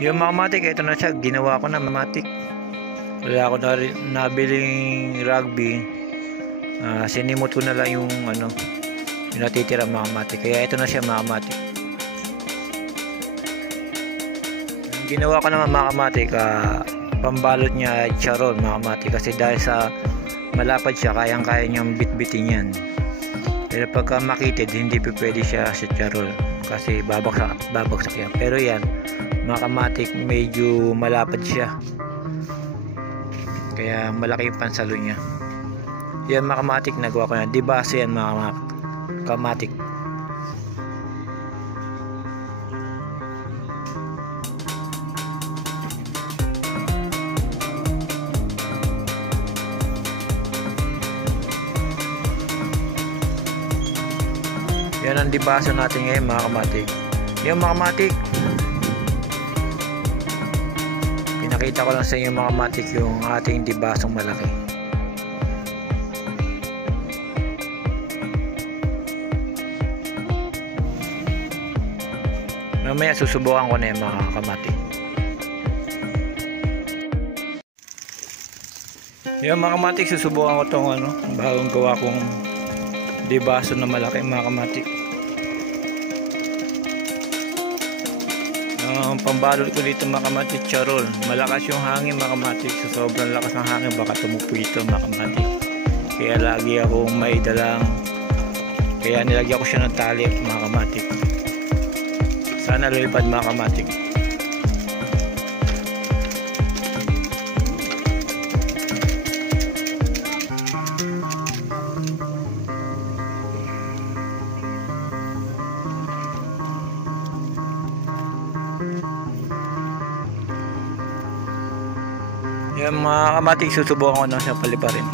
Yung mga matik, ito na siya. Ginawa ko na matik. Wala ako na nabiling rugby. Sinimot ko na lang yung yung natitira mga matik. Kaya ito na siya mga matik. Ginawa ko naman mga matik, pambalot niya ay charon mga matik. Kasi dahil sa malapad siya, kayang-kaya niyang bitbitin yan. Pero pagka makitid, hindi pwede siya sa charol. Kasi babagsak yan. Pero yan, mga kamatik, medyo malapad siya. Kaya malaki yung pansalo niya. Yan mga kamatik, nagawa ko yan. Di base yan mga kamatik. Yan ang dibaso natin ngayon mga kamatik. Yan mga kamatik, pinakita ko lang sa inyo mga kamatik yung ating dibasong malaki. Mamaya susubukan ko na yung mga kamatik. Yan mga kamatik, susubukan ko itong bagong gawa kong dibaso na malaki mga kamatik. Pambalot ko dito mga kamatik, charol. Malakas yung hangin mga kamatik. Sa sobrang lakas ng hangin baka tumupo ito mga kamatik. Kaya lagi akong may dalang, kaya nilagyan ko siya ng tali mga kamatik. Sana lilipad mga kamatik. Yung mga kamatik, susubukan ko na siya paliparin.